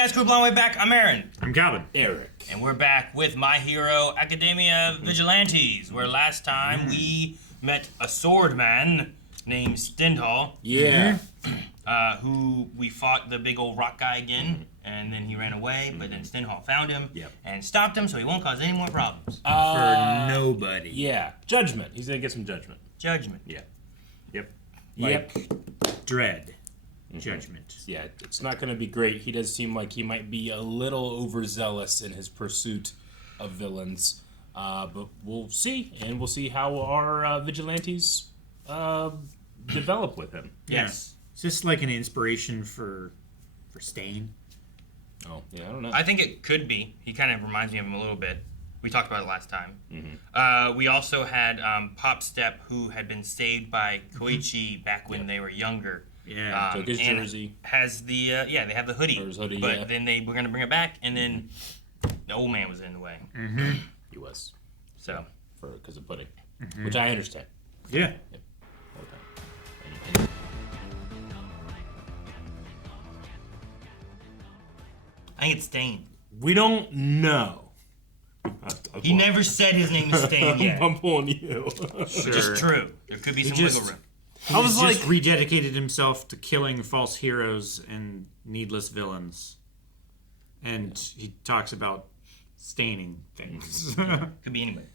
guys, crew blown way back. I'm Aaron. I'm Calvin. Eric. And we're back with My Hero Academia Vigilantes, where last time we met a sword man named Stendhal. Yeah. Who we fought the big old rock guy again, and then he ran away, but then Stendhal found him and stopped him so he won't cause any more problems. For nobody. Yeah. Judgment. He's going to get some judgment. Judgment. Yeah. Like dread. Judgment. Yeah, it's not going to be great. He does seem like he might be a little overzealous in his pursuit of villains. But we'll see, and we'll see how our vigilantes develop with him. Yes. Is this like an inspiration for Stain? Oh, yeah, I don't know. I think it could be. He kind of reminds me of him a little bit. We talked about it last time. We also had Pop Step, who had been saved by Koichi back when they were younger. Yeah. Took his jersey. Has the, they have the hoodie. Or his hoodie, but yeah. then they were going to bring it back, and then the old man was in the way. He was. So. Because of pudding. Which I understand. Yeah. Yep. Okay. I think it's Stain. We don't know. He never said his name is Stain yet. I'm pulling you. Which is true. There could be some wiggle room. I was like, rededicated himself to killing false heroes and needless villains, and he talks about staining things. Could be anybody.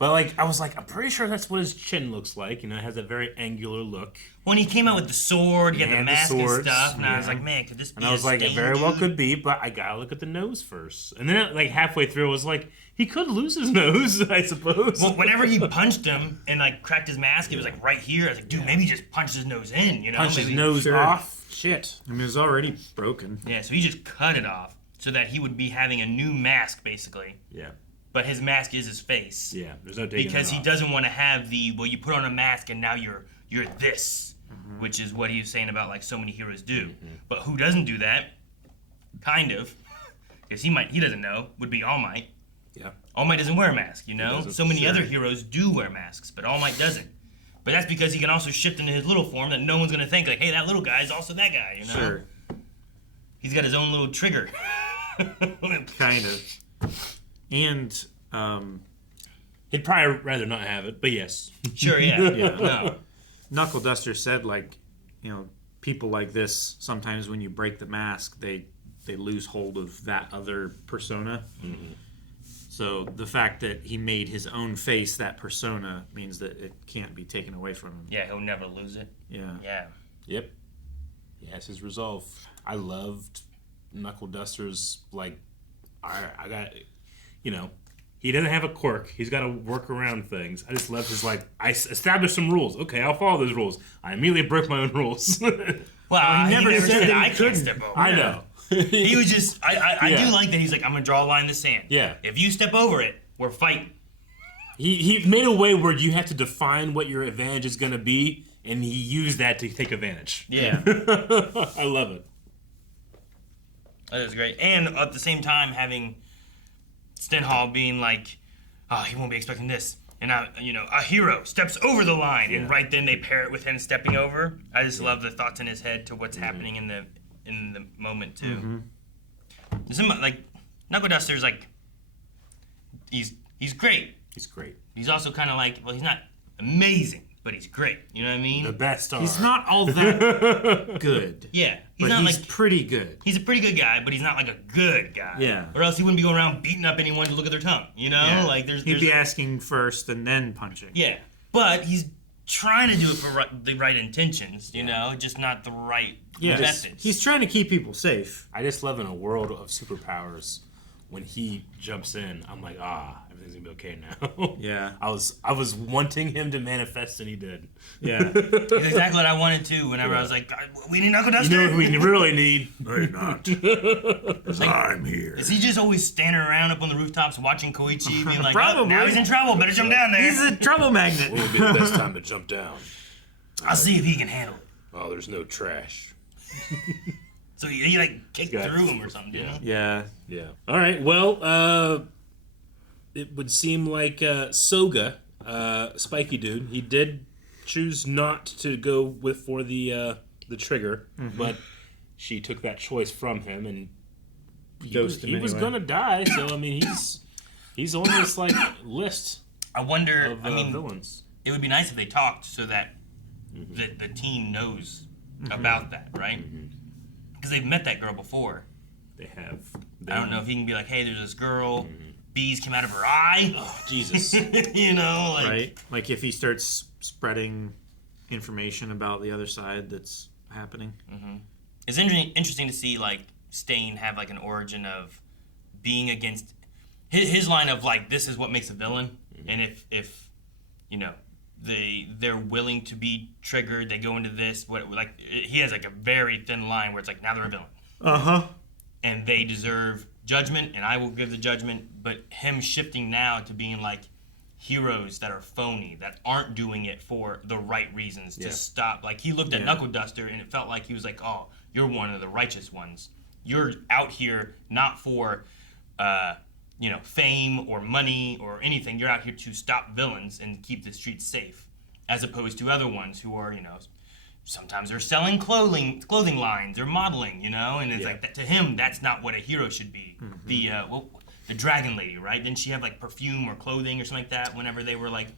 But I was like, I'm pretty sure that's what his chin looks like. You know, it has a very angular look. When he came out with the sword, he had the mask and stuff, and I was like, man, could this be And I was like, it very well could be, but I gotta look at the nose first. And then, halfway through, I was like, he could lose his nose, I suppose. Well, whenever he punched him and cracked his mask, it was right here. I was like, dude, maybe he just punched his nose in, you know? Punch his maybe nose off. Shit. I mean, it was already broken. Yeah, so he just cut it off so that he would be having a new mask, basically. Yeah. But his mask is his face. Yeah, there's no taking because that he off. doesn't want to have the, well, you put on a mask and now you're this, which is what he was saying about so many heroes do. But who doesn't do that? Kind of, because he doesn't know, would be All Might. Yeah. All Might doesn't wear a mask, you know? doesn't, So many other heroes do wear masks, but All Might doesn't. But that's because he can also shift into his little form that no one's going to think, hey, that little guy is also that guy, you know? Sure. He's got his own little trigger. Kind of. And, he'd probably rather not have it, but yes. Sure, yeah. No. Knuckleduster said, people like this, sometimes when you break the mask, they lose hold of that other persona. So the fact that he made his own face that persona means that it can't be taken away from him. Yeah, he'll never lose it. Yeah. Yeah. Yep. He has his resolve. I loved Knuckleduster's, I got, he doesn't have a quirk. He's got to work around things. I just love his, I established some rules. Okay, I'll follow those rules. I immediately broke my own rules. Well, he never said that I he can't couldn't. step over. I know. He was just, I Yeah. do like that he's like, I'm going to draw a line in the sand. Yeah. If you step over it, we're fighting. He made a way where you have to define what your advantage is going to be, and he used that to take advantage. Yeah. I love it. That is great. And at the same time, having Stendhal being like, oh, he won't be expecting this. And now, a hero steps over the line, and right then they pair it with him stepping over. I just love the thoughts in his head to what's happening in the moment too. Knuckleduster's he's great. He's great. He's also kind of he's not amazing, but he's great. You know what I mean? The best star. He's not all that good. Yeah, But not he's pretty good. He's a pretty good guy, but he's not a good guy. Yeah. Or else he wouldn't be going around beating up anyone to look at their tongue. You know, Yeah. He'd be asking first and then punching. Yeah, but he's trying to do it for the right intentions. You know, just not the right methods. He's trying to keep people safe. I just love in a world of superpowers when he jumps in. I'm like, everything's gonna be okay now. Yeah. I was wanting him to manifest, and he did. Yeah. It's exactly what I wanted to. Whenever I was like, we need Knuckleduster. You know what we really need? They're not. 'Cause I'm here. Is he just always standing around up on the rooftops watching Koichi, being like, Probably. oh, now he's in trouble, better jump down there. He's a trouble magnet. What would be the best time to jump down? I'll see if he can handle it. Oh, there's no trash. So he kicked through him or something, you know? Yeah. Yeah. All right. Well, it would seem like Soga, Spiky Dude, he did choose not to go for the trigger, but she took that choice from him and ghost him he was anyway. gonna die, so I mean he's on this like list I wonder. of I mean, villains. it would be nice if they talked so that the teen knows about that, right? Because they've met that girl before. They have. I don't know if he can be like, hey, there's this girl, bees came out of her eye. Oh, Jesus. You know, like Right? Like if he starts spreading information about the other side that's happening. it's interesting to see like Stain have like an origin of being against his line of like, this is what makes a villain, and if you know they're willing to be triggered, they go into this. What like he has like a very thin line where it's like, now they're a villain. Uh-huh. And they deserve judgment, and I will give the judgment. But him shifting now to being like heroes that are phony, that aren't doing it for the right reasons to stop. Like he looked at Knuckleduster, and it felt like he was like, "Oh, you're one of the righteous ones. You're out here not for, fame or money or anything. You're out here to stop villains and keep the streets safe, as opposed to other ones who are, sometimes they're selling clothing lines or modeling, and it's like that, to him that's not what a hero should be. The dragon lady, right? Didn't she have like perfume or clothing or something like that whenever they were like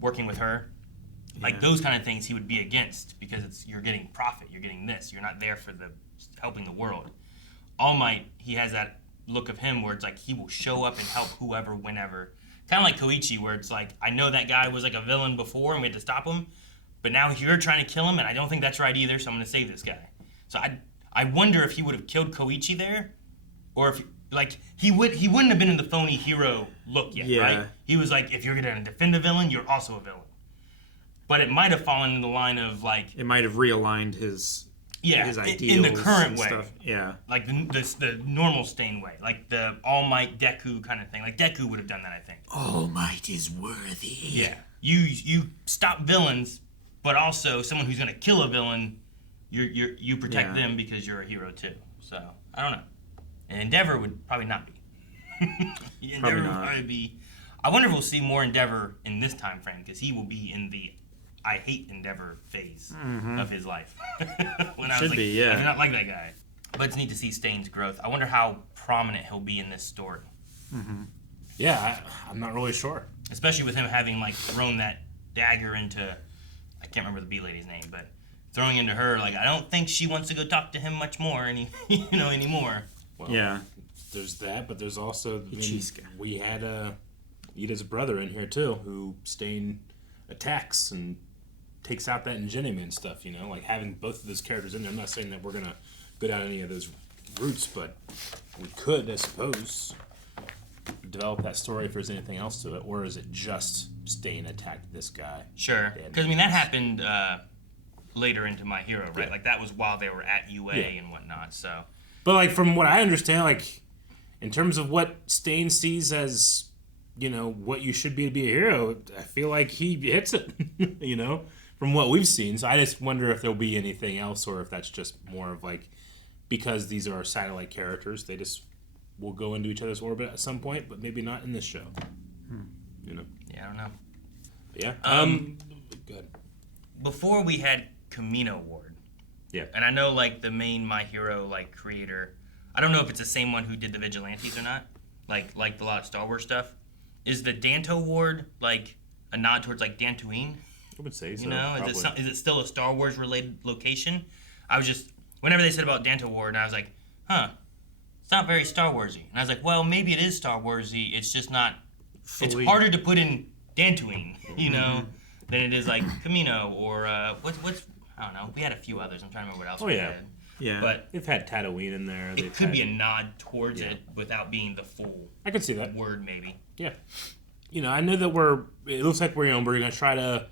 working with her? Like those kind of things he would be against, because you're getting profit, you're getting this, you're not there for the helping the world. All Might, he has that look of him where it's like he will show up and help whoever, whenever. Kind of like Koichi, where it's like, I know that guy was like a villain before and we had to stop him, but now you're trying to kill him, and I don't think that's right either, so I'm going to save this guy. So I wonder if he would have killed Koichi there, or if, like, he wouldn't have been in the phony hero look yet, right? He was like, if you're going to defend a villain, you're also a villain. But it might have fallen in the line of, like... It might have realigned his ideals in the current and way. Stuff. Yeah. Like the normal Stain way. Like the All Might Deku kind of thing. Like Deku would have done that, I think. All Might is worthy. Yeah. You stop villains, but also someone who's going to kill a villain, you protect them because you're a hero too. So, I don't know. And Endeavor would probably not be. Endeavor would probably be... I wonder if we'll see more Endeavor in this time frame, because he will be in the I hate Endeavor phase of his life. When I was like, I do not like that guy. But it's neat to see Stain's growth. I wonder how prominent he'll be in this story. Yeah, I'm not really sure. Especially with him having like thrown that dagger into, I can't remember the bee lady's name, but throwing into her, like, I don't think she wants to go talk to him much more anymore. Well, yeah. There's that, but there's also Ichiska. We had Ida's brother in here too, who Stain attacks and takes out that Ingenium and stuff. Like having both of those characters in there. I'm not saying that we're gonna go down any of those routes, but we could, I suppose, develop that story if there's anything else to it, or is it just Stain attacked this guy? Sure, because that happened later into My Hero, right? Yeah. Like that was while they were at UA and whatnot. So, but like from what I understand, like in terms of what Stain sees as what you should be to be a hero, I feel like he hits it. From what we've seen. So I just wonder if there'll be anything else, or if that's just more of like, because these are satellite characters, they just will go into each other's orbit at some point, but maybe not in this show. Yeah, I don't know. But yeah. Good. Before we had Camino Ward. Yeah. And I know like the main My Hero like creator, I don't know if it's the same one who did the Vigilantes or not. Like a lot of Star Wars stuff. Is the Danto Ward like a nod towards like Dantooine? I would say so. Is it still a Star Wars related location? I was just, whenever they said about Danto Ward, and I was like, it's not very Star Warsy. And I was like, well, maybe it is Star Warsy. It's just not. It's harder to put in Dantooine, than it is like Camino or what's I don't know. We had a few others. I'm trying to remember what else we had. Yeah. But they've had Tatooine in there. It could be a nod towards it without being the full. I could see that word maybe. Yeah. I know that it looks like we're going to try to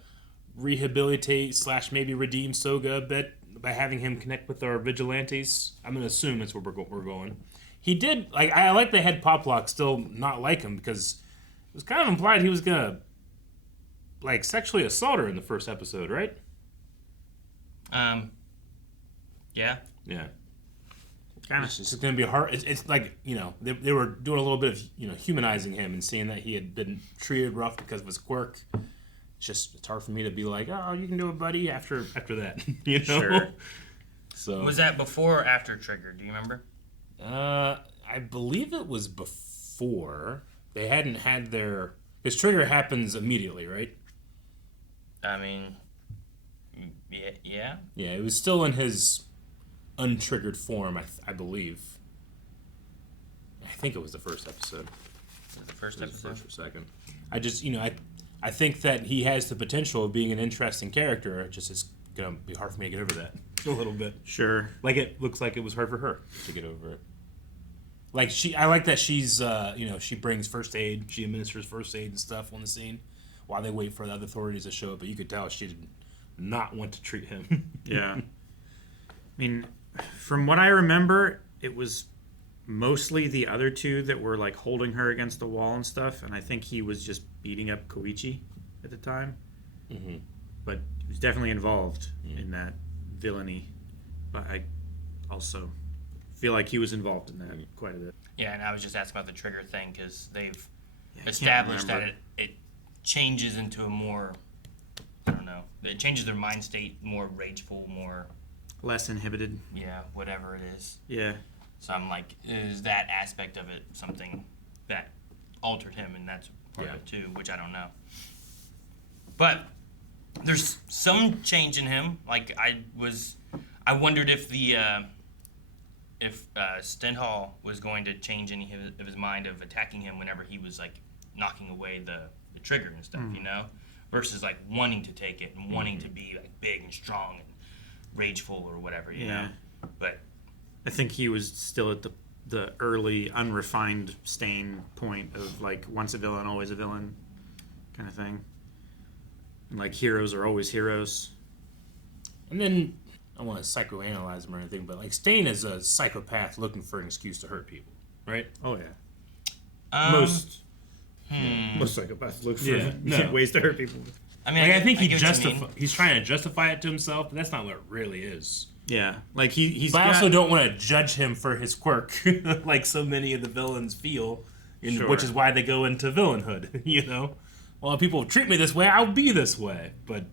rehabilitate / maybe redeem Soga a bit by having him connect with our Vigilantes. I'm going to assume that's where we're going. He did, I like they had Poplock still not like him, because it was kind of implied he was going to, sexually assault her in the first episode, right? Yeah. Yeah. Kind It's just going to be hard. It's like, they were doing a little bit of, humanizing him and seeing that he had been treated rough because of his quirk. It's hard for me to be like, oh, you can do it, buddy, after that, Sure. So was that before or after Trigger? Do you remember? I believe it was before they hadn't had their. His trigger happens immediately, right? I mean, yeah. Yeah, it was still in his untriggered form, I believe. I think it was the first episode. The first episode. First or second. I just, I think that he has the potential of being an interesting character. It just is gonna be hard for me to get over that a little bit. Sure. Like it looks like it was hard for her to get over it. Like I like that she's, she brings first aid. She administers first aid and stuff on the scene while they wait for the other authorities to show up. But you could tell she did not want to treat him. Yeah. I mean, from what I remember, it was mostly the other two that were like holding her against the wall and stuff. And I think he was just beating up Koichi at the time. Mm-hmm. But he was definitely involved in that villainy. But I also feel like he was involved in that quite a bit. Yeah, and I was just asking about the trigger thing because they've I established can't that it changes into a more, I don't know, it changes their mind state, more rageful, more, Less inhibited. yeah, whatever it is. Yeah. So I'm like, is that aspect of it something that altered him, and that's part of it too, which I don't know. But there's some change in him. Like I wondered if Stenhall was going to change any of his mind of attacking him whenever he was like knocking away the trigger and stuff, versus like wanting to take it and wanting to be like big and strong and rageful or whatever, you know. But I think he was still at the early unrefined Stain point of like once a villain, always a villain kind of thing. And like heroes are always heroes. And then I don't want to psychoanalyze him or anything, but like Stain is a psychopath looking for an excuse to hurt people, right? Oh yeah. Most psychopaths look for ways to hurt people. I mean, I think I he's trying to justify it to himself, but that's not what it really is. Yeah, like he's. But I also don't want to judge him for his quirk, like so many of the villains feel, which is why they go into villainhood. Well, if people treat me this way, I'll be this way. But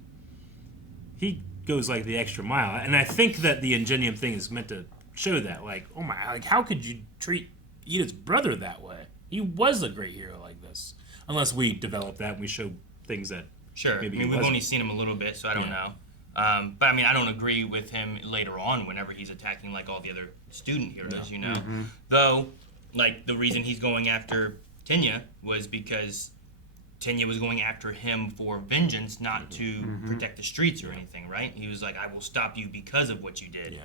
he goes like the extra mile, and I think that the Ingenium thing is meant to show that. Like, oh my, like how could you treat Edith's brother that way? He was a great hero like this, unless we develop that and we show things that. Sure. Maybe I mean, we've only seen him a little bit, so I don't know. But I mean, I don't agree with him later on whenever he's attacking like all the other student heroes, Though, like the reason he's going after Tenya was because Tenya was going after him for vengeance, not to protect the streets or anything, right? He was like, "I will stop you because of what you did." Yeah.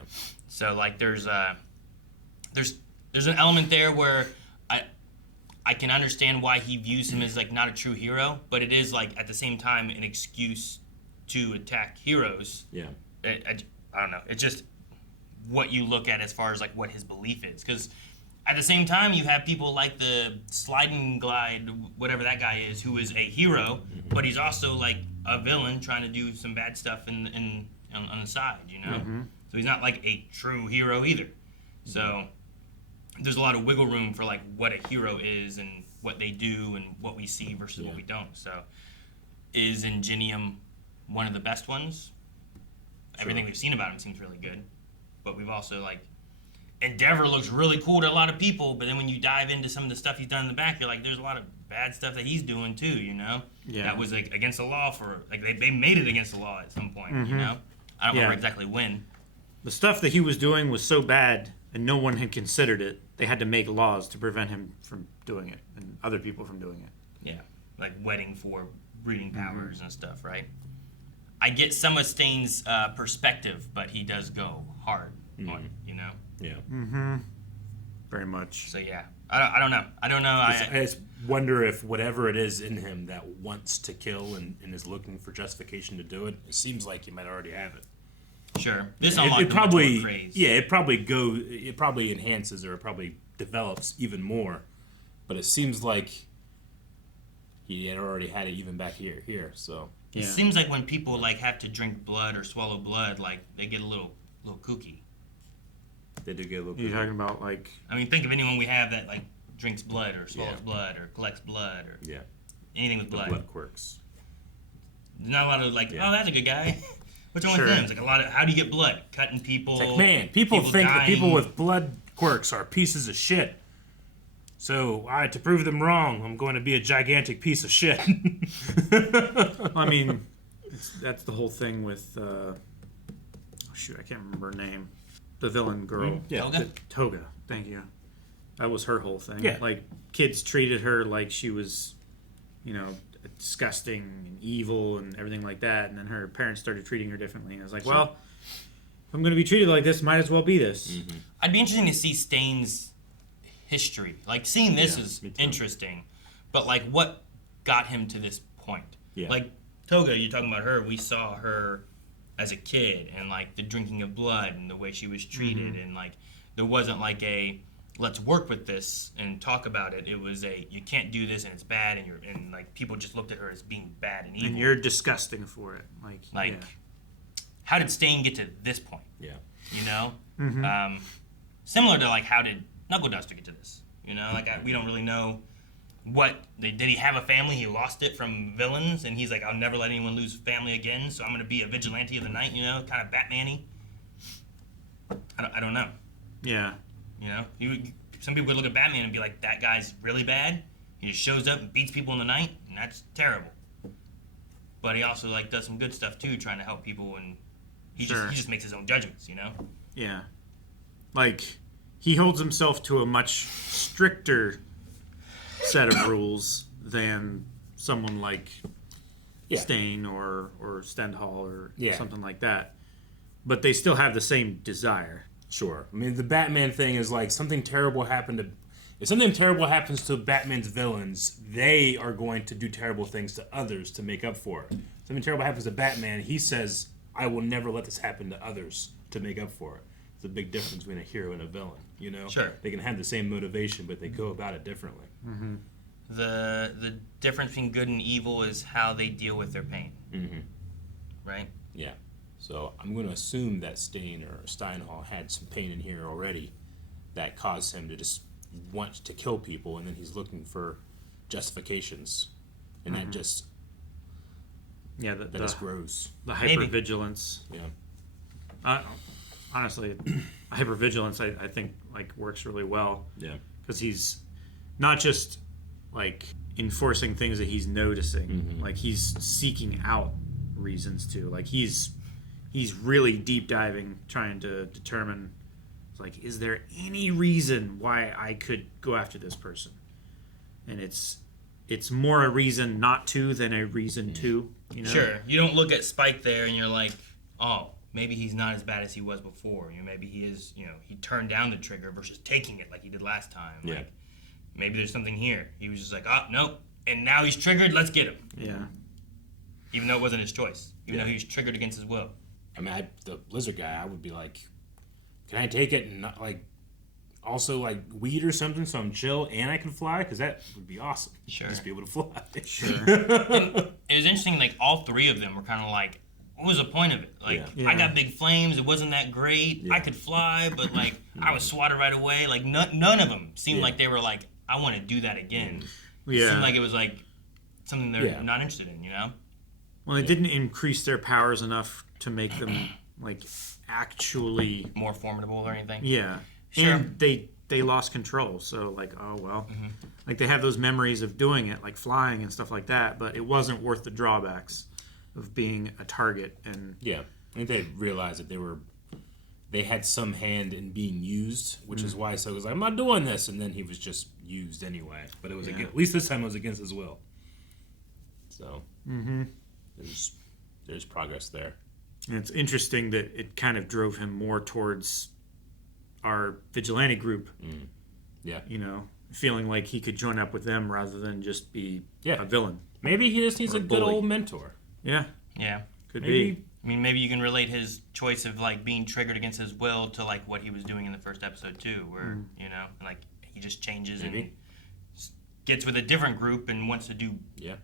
So like, there's an element there where I can understand why he views him as like not a true hero, but it is like at the same time an excuse to attack heroes. Yeah. I don't know. It's just what you look at as far as like what his belief is, because at the same time you have people like the sliding glide, whatever that guy is, who is a hero, but he's also like a villain trying to do some bad stuff on the side, So he's not like a true hero either. So there's a lot of wiggle room for like what a hero is and what they do and what we see versus what we don't. So is Ingenium one of the best ones? Sure. Everything we've seen about him seems really good. But we've also like Endeavor looks really cool to a lot of people, but then when you dive into some of the stuff he's done in the back, you're like, there's a lot of bad stuff that he's doing too, Yeah. That was like against the law for like they made it against the law at some point, I don't remember exactly when. The stuff that he was doing was so bad and no one had considered it. They had to make laws to prevent him from doing it and other people from doing it. Yeah, like wedding for breeding powers and stuff, right? I get some of Stain's perspective, but he does go hard on it, Yeah. Mm-hmm. Very much. So yeah, I don't know. I just wonder if whatever it is in him that wants to kill and is looking for justification to do it, it seems like he might already have it. Sure. This it probably craze. Yeah, it probably enhances or it probably develops even more. But it seems like he had already had it even back here. So it seems like when people like have to drink blood or swallow blood, like they get a little kooky. They do get a little. You're talking about like. I mean, think of anyone we have that like drinks blood or swallows blood or collects blood or anything with blood. Blood quirks. There's not a lot of like, oh, that's a good guy. What's wrong with them? It's like a lot of how do you get blood? Cutting people. It's like, man, people think that people with blood quirks are pieces of shit. So, to prove them wrong, I'm going to be a gigantic piece of shit. I mean, that's the whole thing with, I can't remember her name. The villain girl. Yeah. Toga? Toga, thank you. That was her whole thing. Yeah. Like, kids treated her like she was, disgusting and evil and everything like that. And then her parents started treating her differently. And I was like, well, if I'm going to be treated like this, might as well be this. Mm-hmm. I'd be interested to see Stain's history. Like, seeing this Yeah, is me too. interesting. But, like, what got him to this point? Yeah. Like, Toga, you're talking about her. We saw her as a kid and, like, the drinking of blood and the way she was treated. And, like, there wasn't, like, a let's work with this and talk about it. It was a you can't do this and it's bad and like people just looked at her as being bad and evil. And you're disgusting for it. Like, yeah. how did Stain get to this point? Yeah. You know, similar to like how did Knuckleduster get to this? You know, like we don't really know did he have a family? He lost it from villains, and he's like, I'll never let anyone lose family again. So I'm gonna be a vigilante of the night. You know, kind of Batman-y. I don't know. Yeah. You know, some people would look at Batman and be like, that guy's really bad. He just shows up and beats people in the night, and that's terrible. But he also like does some good stuff too, trying to help people, and he just makes his own judgments. You know. Yeah. Like, he holds himself to a much stricter set of rules than someone like Stain or Stendhal or something like that. But they still have the same desire. Sure. I mean, the Batman thing is like if something terrible happens to Batman's villains, they are going to do terrible things to others to make up for it. Something terrible happens to Batman, he says, I will never let this happen to others to make up for it. It's a big difference between a hero and a villain, you know? Sure. They can have the same motivation, but they go about it differently. Mm-hmm. The difference between good and evil is how they deal with their pain. Mm-hmm. Right? Yeah. So I'm going to assume that Stain or Steinhall had some pain in here already that caused him to just want to kill people, and then he's looking for justifications, and that just that just grows. The hypervigilance. Yeah. Honestly, hypervigilance I think like works really well. Yeah. Because he's not just like enforcing things that he's noticing. Mm-hmm. Like he's seeking out reasons to. Like he's really deep diving, trying to determine, like, is there any reason why I could go after this person? And it's more a reason not to than a reason to. You know? Sure. You don't look at Spike there and you're like, oh, maybe he's not as bad as he was before. You know, maybe he is. You know, he turned down the trigger versus taking it like he did last time. Yeah. Like, maybe there's something here. He was just like, oh, nope. And now he's triggered. Let's get him. Yeah. Even though it wasn't his choice. Even though he was triggered against his will. I mean, the lizard guy, I would be like, can I take it and not, like, also, like, weed or something so I'm chill and I can fly? Because that would be awesome. Sure. Just be able to fly. Sure. It was interesting, like, all three of them were kind of like, what was the point of it? Like, Yeah. I got big flames, it wasn't that great, Yeah. I could fly, but, like, I was swatted right away. Like, none of them seemed like they were like, I want to do that again. Yeah. It seemed like it was, like, something they're Yeah. not interested in, you know? Well, they didn't increase their powers enough to make them like actually More formidable or anything. Yeah. Sure. And they lost control. So like, oh well. Like they have those memories of doing it, like flying and stuff like that, but it wasn't worth the drawbacks of being a target and Yeah. I think they realized that they had some hand in being used, which is why so he was like, I'm not doing this, and then he was just used anyway. But it was at least this time it was against his will. So there's progress there. And it's interesting that it kind of drove him more towards our vigilante group. Yeah. You know, feeling like he could join up with them rather than just be a villain. Maybe he just needs Or a a good bully. old mentor. Yeah. Yeah. Could Maybe. be. I mean, maybe you can relate his choice of, like, being triggered against his will to, like, what he was doing in the first episode, too, where, you know, like, he just changes and Maybe. gets with a different group and wants to do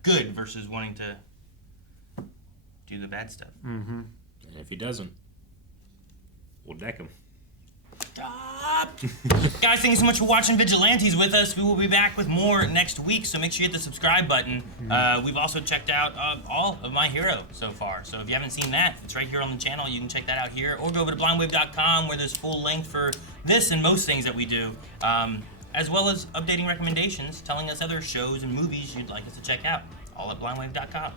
good versus wanting to do the bad stuff. Mm-hmm. And if he doesn't, we'll deck him. Stop! Guys, thank you so much for watching Vigilantes with us. We will be back with more next week, so make sure you hit the subscribe button. We've also checked out all of My Hero so far, so if you haven't seen that, it's right here on the channel. You can check that out here, or go over to blindwave.com where there's full length for this and most things that we do. as well as updating recommendations, telling us other shows and movies you'd like us to check out, all at blindwave.com.